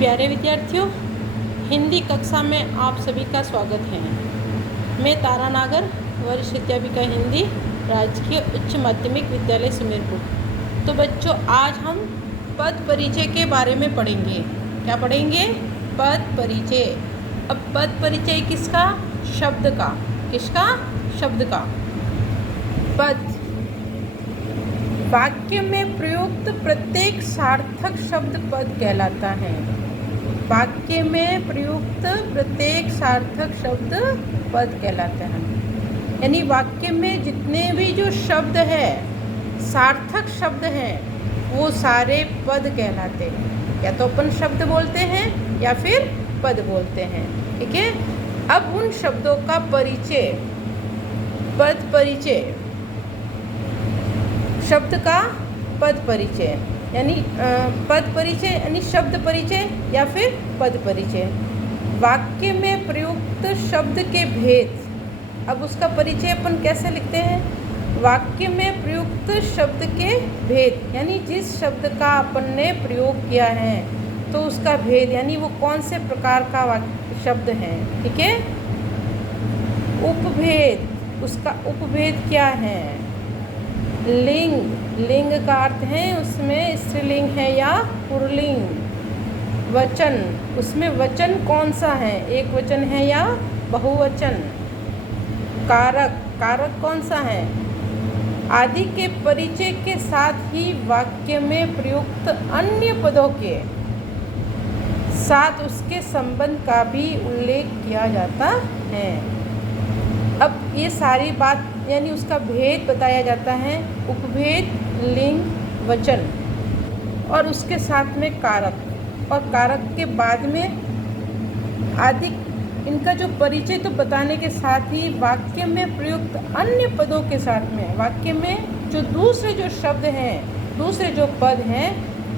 प्यारे विद्यार्थियों, हिंदी कक्षा में आप सभी का स्वागत है। मैं तारा नागर, वरिष्ठ अध्यापिका हिंदी, राजकीय उच्च माध्यमिक विद्यालय सुमेरपुर। तो बच्चों, आज हम पद परिचय के बारे में पढ़ेंगे। क्या पढ़ेंगे? पद परिचय। अब पद परिचय किसका? शब्द का। किसका? शब्द का। पद वाक्य में प्रयुक्त प्रत्येक सार्थक शब्द पद कहलाता है। वाक्य में प्रयुक्त प्रत्येक सार्थक शब्द पद कहलाता है। यानी वाक्य में जितने भी जो शब्द है, सार्थक शब्द हैं, वो सारे पद कहलाते हैं। या तो अपन शब्द बोलते हैं या फिर पद बोलते हैं। ठीक है। अब उन शब्दों का परिचय, पद परिचय, शब्द का पद परिचय यानी पद परिचय यानी शब्द परिचय या फिर पद परिचय। वाक्य में प्रयुक्त शब्द के भेद। अब उसका परिचय अपन कैसे लिखते हैं? वाक्य में प्रयुक्त शब्द के भेद यानी जिस शब्द का अपन ने प्रयोग किया है तो उसका भेद यानी वो कौन से प्रकार का शब्द है। ठीक है। उपभेद, उसका उपभेद क्या है? लिंग, लिंग का अर्थ है उसमें स्त्रीलिंग है या पुल्लिंग। वचन, उसमें वचन कौन सा है? एक वचन है या बहुवचन। कारक, कारक कौन सा है? आदि के परिचय के साथ ही वाक्य में प्रयुक्त अन्य पदों के साथ उसके संबंध का भी उल्लेख किया जाता है। अब ये सारी बात यानी उसका भेद बताया जाता है। उपभेद, लिंग, वचन और उसके साथ में कारक, और कारक के बाद में आदि। इनका जो परिचय तो बताने के साथ ही वाक्य में प्रयुक्त अन्य पदों के साथ में, वाक्य में जो दूसरे जो शब्द हैं, दूसरे जो पद हैं,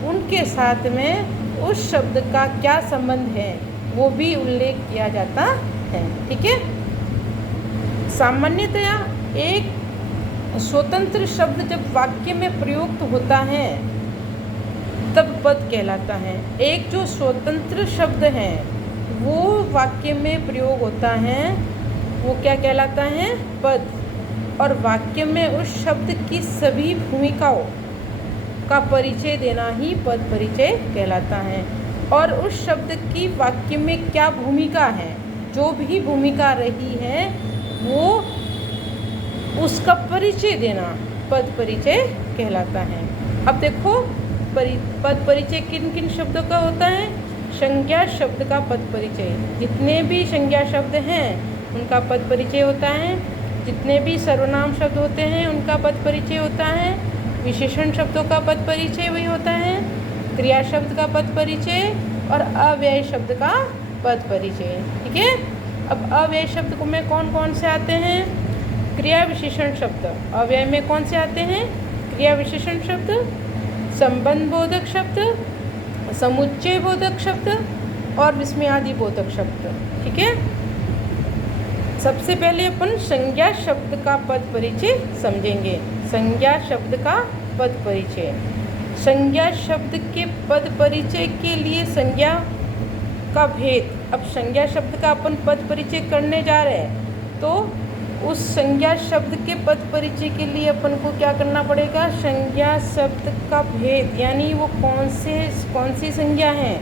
उनके साथ में उस शब्द का क्या संबंध है वो भी उल्लेख किया जाता है। ठीक है। सामान्यतया एक स्वतंत्र शब्द जब वाक्य में प्रयुक्त होता है तब पद कहलाता है। एक जो स्वतंत्र शब्द है वो वाक्य में प्रयोग होता है, वो क्या कहलाता है? पद। और वाक्य में उस शब्द की सभी भूमिकाओं का परिचय देना ही पद परिचय कहलाता है। और उस शब्द की वाक्य में क्या भूमिका है, जो भी भूमिका रही है वो उसका परिचय देना पद परिचय कहलाता है। अब देखो, पद परिचय किन किन शब्दों का होता है? संज्ञा शब्द का पद परिचय। जितने भी संज्ञा शब्द हैं उनका पद परिचय होता है। जितने भी सर्वनाम शब्द होते हैं उनका पद परिचय होता है। विशेषण शब्दों का पद परिचय वही होता है। क्रिया शब्द का पद परिचय और अव्यय शब्द का पद परिचय। ठीक है। अब अव्यय शब्द को में कौन कौन से आते हैं? क्रिया विशेषण शब्द। अव्यय में कौन से आते हैं? क्रिया विशेषण शब्द, संबंध बोधक शब्द, समुच्चय बोधक शब्द और विस्मयादि बोधक शब्द। ठीक है। सबसे पहले अपन संज्ञा शब्द का पद परिचय समझेंगे। संज्ञा शब्द का पद परिचय। संज्ञा शब्द के पद परिचय के लिए संज्ञा का भेद। अब संज्ञा शब्द का अपन पद परिचय करने जा रहे हैं तो उस संज्ञा शब्द के पद परिचय के लिए अपन को क्या करना पड़ेगा? संज्ञा शब्द का भेद यानी वो कौन सी संज्ञा है?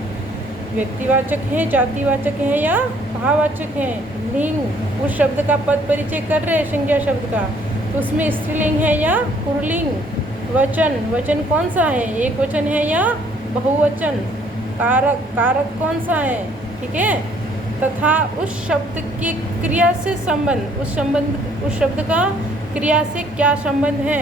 व्यक्तिवाचक है, जातिवाचक है या भाववाचक है? लिंग, उस शब्द का पद परिचय कर रहे हैं संज्ञा शब्द का, तो उसमें स्त्रीलिंग है या पुल्लिंग? वचन, वचन कौन सा है? एक वचन है या बहुवचन? कारक, कारक कौन सा है? ठीक है। तथा उस शब्द की क्रिया से संबंध, उस शब्द का क्रिया से क्या संबंध है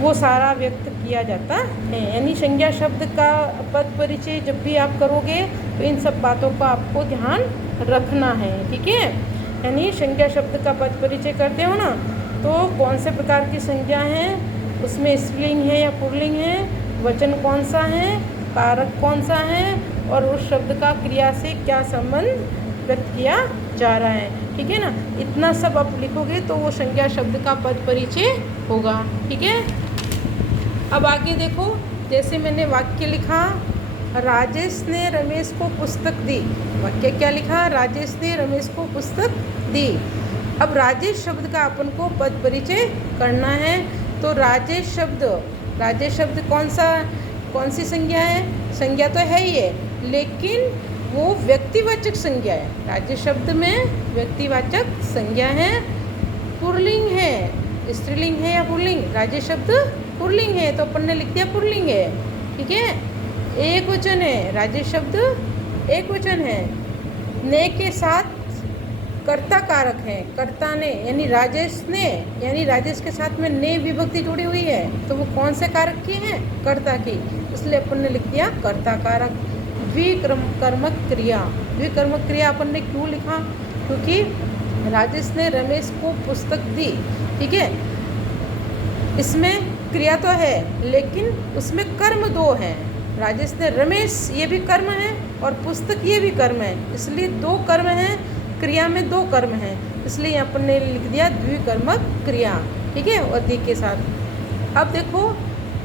वो सारा व्यक्त किया जाता है। यानी संज्ञा शब्द का पद परिचय जब भी आप करोगे तो इन सब बातों का आपको ध्यान रखना है। ठीक है। यानी संज्ञा शब्द का पद परिचय करते हो ना, तो कौन से प्रकार की संज्ञा है, उसमें स्त्रीलिंग है या पुल्लिंग है, वचन कौन सा है, कारक कौन सा है और उस शब्द का क्रिया से क्या संबंध व्यक्त किया जा रहा है। ठीक है ना। इतना सब आप लिखोगे तो वो संज्ञा शब्द का पद परिचय होगा। ठीक है। अब आगे देखो, जैसे मैंने वाक्य लिखा राजेश ने रमेश को पुस्तक दी। वाक्य क्या लिखा? राजेश ने रमेश को पुस्तक दी। अब राजेश शब्द का अपन को पद परिचय करना है। तो राजेश शब्द कौन सी संज्ञा है? संज्ञा तो है ही है, लेकिन वो व्यक्तिवाचक संज्ञा है। राजेश शब्द में व्यक्तिवाचक संज्ञा है, पुल्लिंग है। स्त्रीलिंग है या पुल्लिंग? राजेश शब्द पुल्लिंग है, तो अपन ने लिख दिया पुल्लिंग है। ठीक है, एक वचन है। राजेश शब्द एक वचन है। ने के साथ कर्ता कारक है। कर्ता ने यानी राजेश ने, यानी राजेश के साथ में ने विभक्ति जुड़ी हुई है, तो वो कौन से कारक की है? कर्ता की। इसलिए अपन ने लिख दिया कर्ता कारक। द्विकर्मक क्रिया। द्विकर्मक क्रिया अपन ने क्यों लिखा? क्योंकि राजेश ने रमेश को पुस्तक दी। ठीक है, इसमें क्रिया तो है, लेकिन उसमें कर्म दो हैं। राजेश ने रमेश, ये भी कर्म है, और पुस्तक ये भी कर्म है। इसलिए दो कर्म हैं, क्रिया में दो कर्म हैं, इसलिए यहाँ पर ने लिख दिया द्विकर्मक क्रिया। ठीक है, अधिक के साथ। अब देखो,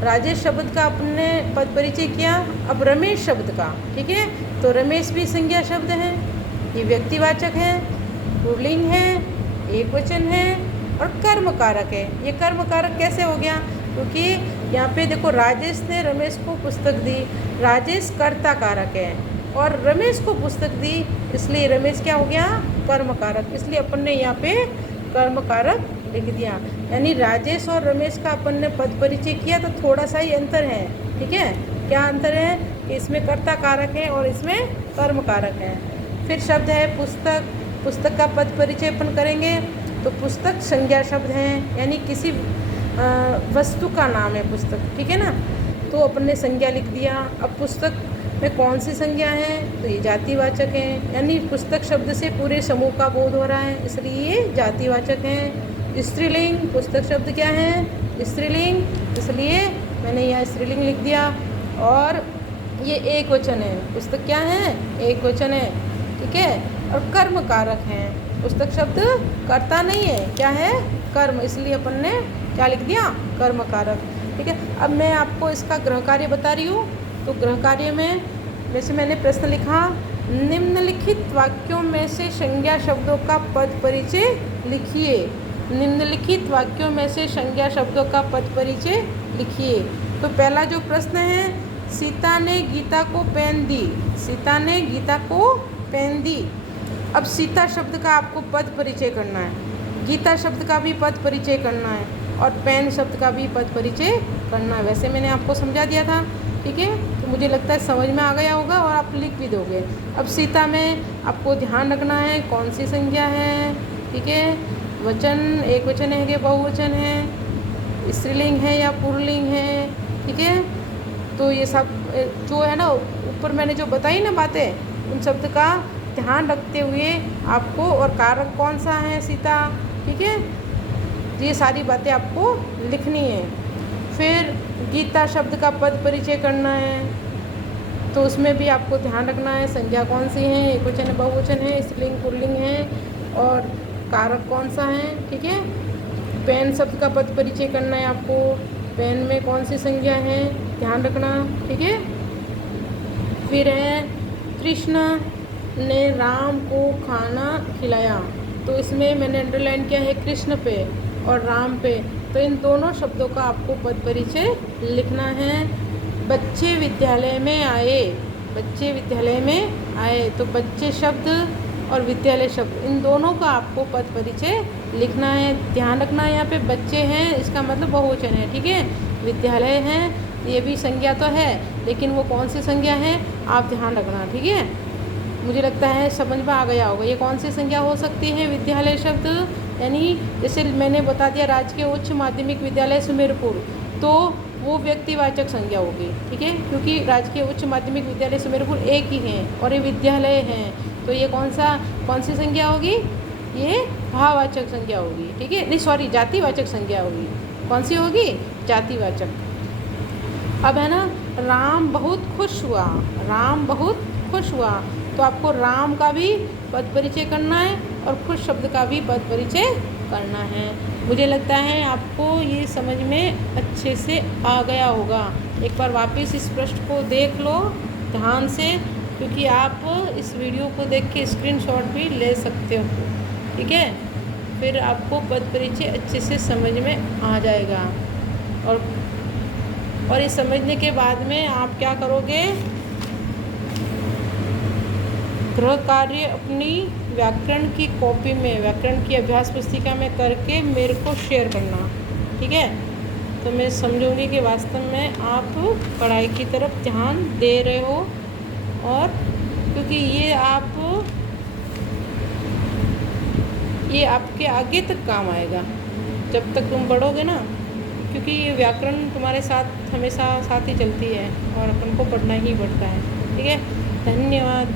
राजेश शब्द का अपने पद परिचय किया। अब रमेश शब्द का, ठीक है, तो रमेश भी संज्ञा शब्द है, ये व्यक्तिवाचक है, पुल्लिंग है, एक वचन है और कर्म कारक है। ये कर्म कारक कैसे हो गया? क्योंकि यहाँ पे देखो, राजेश ने रमेश को पुस्तक दी। राजेश कर्ता कारक है और रमेश को पुस्तक दी, इसलिए रमेश क्या हो गया? कर्म कारक। इसलिए अपन ने यहाँ पे कर्म कारक लिख दिया। यानी राजेश और रमेश का अपन ने पद परिचय किया, तो थोड़ा सा ही अंतर है। ठीक है, क्या अंतर है? कि इसमें कर्ता कारक है और इसमें कर्म कारक है। फिर शब्द है पुस्तक। पुस्तक का पद परिचय अपन करेंगे, तो पुस्तक संज्ञा शब्द है, यानी किसी वस्तु का नाम है पुस्तक। ठीक है ना, तो अपन ने संज्ञा लिख दिया। अब पुस्तक में कौन सी संज्ञा है? तो ये जातिवाचक है, यानी पुस्तक शब्द से पूरे समूह का बोध हो रहा है, इसलिए ये जातिवाचक है। स्त्रीलिंग, पुस्तक शब्द क्या है? स्त्रीलिंग, इसलिए मैंने यहाँ स्त्रीलिंग लिख दिया। और ये एक वचन है, पुस्तक क्या है? एक वचन है। ठीक है, और कर्म कारक है। पुस्तक शब्द कर्ता नहीं है, क्या है? कर्म, इसलिए अपन ने क्या लिख दिया? कर्म कारक। ठीक है, अब मैं आपको इसका गृह कार्य बता रही हूँ। तो गृह कार्य में जैसे मैंने प्रश्न लिखा, निम्नलिखित वाक्यों में से संज्ञा शब्दों का पद परिचय लिखिए। निम्नलिखित वाक्यों में से संज्ञा शब्दों का पद परिचय लिखिए। तो पहला जो प्रश्न है, सीता ने गीता को पेन दी। सीता ने गीता को पेन दी। अब सीता शब्द का आपको पद परिचय करना है, गीता शब्द का भी पद परिचय करना है, और पेन शब्द का भी पद परिचय करना है। वैसे मैंने आपको समझा दिया था। ठीक है, तो मुझे लगता है समझ में आ गया होगा और आप लिख भी दोगे। अब सीता में आपको ध्यान रखना है कौन सी संज्ञा है। ठीक है, वचन एक वचन है कि बहुवचन है, स्त्रीलिंग है या पुल्लिंग है। ठीक है, तो ये सब जो है ना, ऊपर मैंने जो बताई ना बातें, उन शब्द का ध्यान रखते हुए आपको, और कारक कौन सा है? सीता। ठीक है, ये सारी बातें आपको लिखनी है। फिर गीता शब्द का पद परिचय करना है, तो उसमें भी आपको ध्यान रखना है संज्ञा कौन सी है, एक वचन है, बहुवचन है, स्त्रीलिंग पुल्लिंग है, और कारक कौन सा है। ठीक है, पेन शब्द का पद परिचय करना है आपको, पेन में कौन सी संज्ञा है, ध्यान रखना। ठीक है, फिर है कृष्ण ने राम को खाना खिलाया। तो इसमें मैंने अंडरलाइन किया है कृष्ण पे और राम पे, तो इन दोनों शब्दों का आपको पद परिचय लिखना है। बच्चे विद्यालय में आए। बच्चे विद्यालय में आए, तो बच्चे शब्द और विद्यालय शब्द, इन दोनों का आपको पद परिचय लिखना है। ध्यान रखना, यहाँ पे बच्चे हैं, इसका मतलब बहुवचन है। ठीक है, विद्यालय हैं, ये भी संज्ञा तो है, लेकिन वो कौन सी संज्ञा है आप ध्यान रखना। ठीक है, मुझे लगता है समझ में आ गया होगा। ये कौन सी संज्ञा हो सकती है? विद्यालय शब्द, यानी जैसे मैंने बता दिया राजकीय उच्च माध्यमिक विद्यालय सुमेरपुर, तो वो व्यक्तिवाचक संज्ञा होगी। ठीक है, क्योंकि राजकीय उच्च माध्यमिक विद्यालय सुमेरपुर एक ही है और ये विद्यालय हैं, तो ये कौन सी संज्ञा होगी? ये भाववाचक संज्ञा होगी। ठीक है, नहीं सॉरी, जातिवाचक संज्ञा होगी। कौन सी होगी? जातिवाचक। अब है ना, राम बहुत खुश हुआ। राम बहुत खुश हुआ, तो आपको राम का भी पद परिचय करना है और खुश शब्द का भी पद परिचय करना है। मुझे लगता है आपको ये समझ में अच्छे से आ गया होगा। एक बार वापस इस प्रश्न को देख लो ध्यान से, क्योंकि आप इस वीडियो को देख के स्क्रीनशॉट भी ले सकते हो, ठीक है। फिर आपको पद परिचय अच्छे से समझ में आ जाएगा। और ये समझने के बाद में आप क्या करोगे, गृह कार्य अपनी व्याकरण की कॉपी में, व्याकरण की अभ्यास पुस्तिका में करके मेरे को शेयर करना, ठीक है। तो मैं समझूंगी कि वास्तव में आप पढ़ाई की तरफ ध्यान दे रहे हो, और क्योंकि ये आपके आगे तक काम आएगा जब तक तुम पढ़ोगे ना, क्योंकि ये व्याकरण तुम्हारे साथ हमेशा साथ ही चलती है और अपन को पढ़ना ही पड़ता है, ठीक है। धन्यवाद।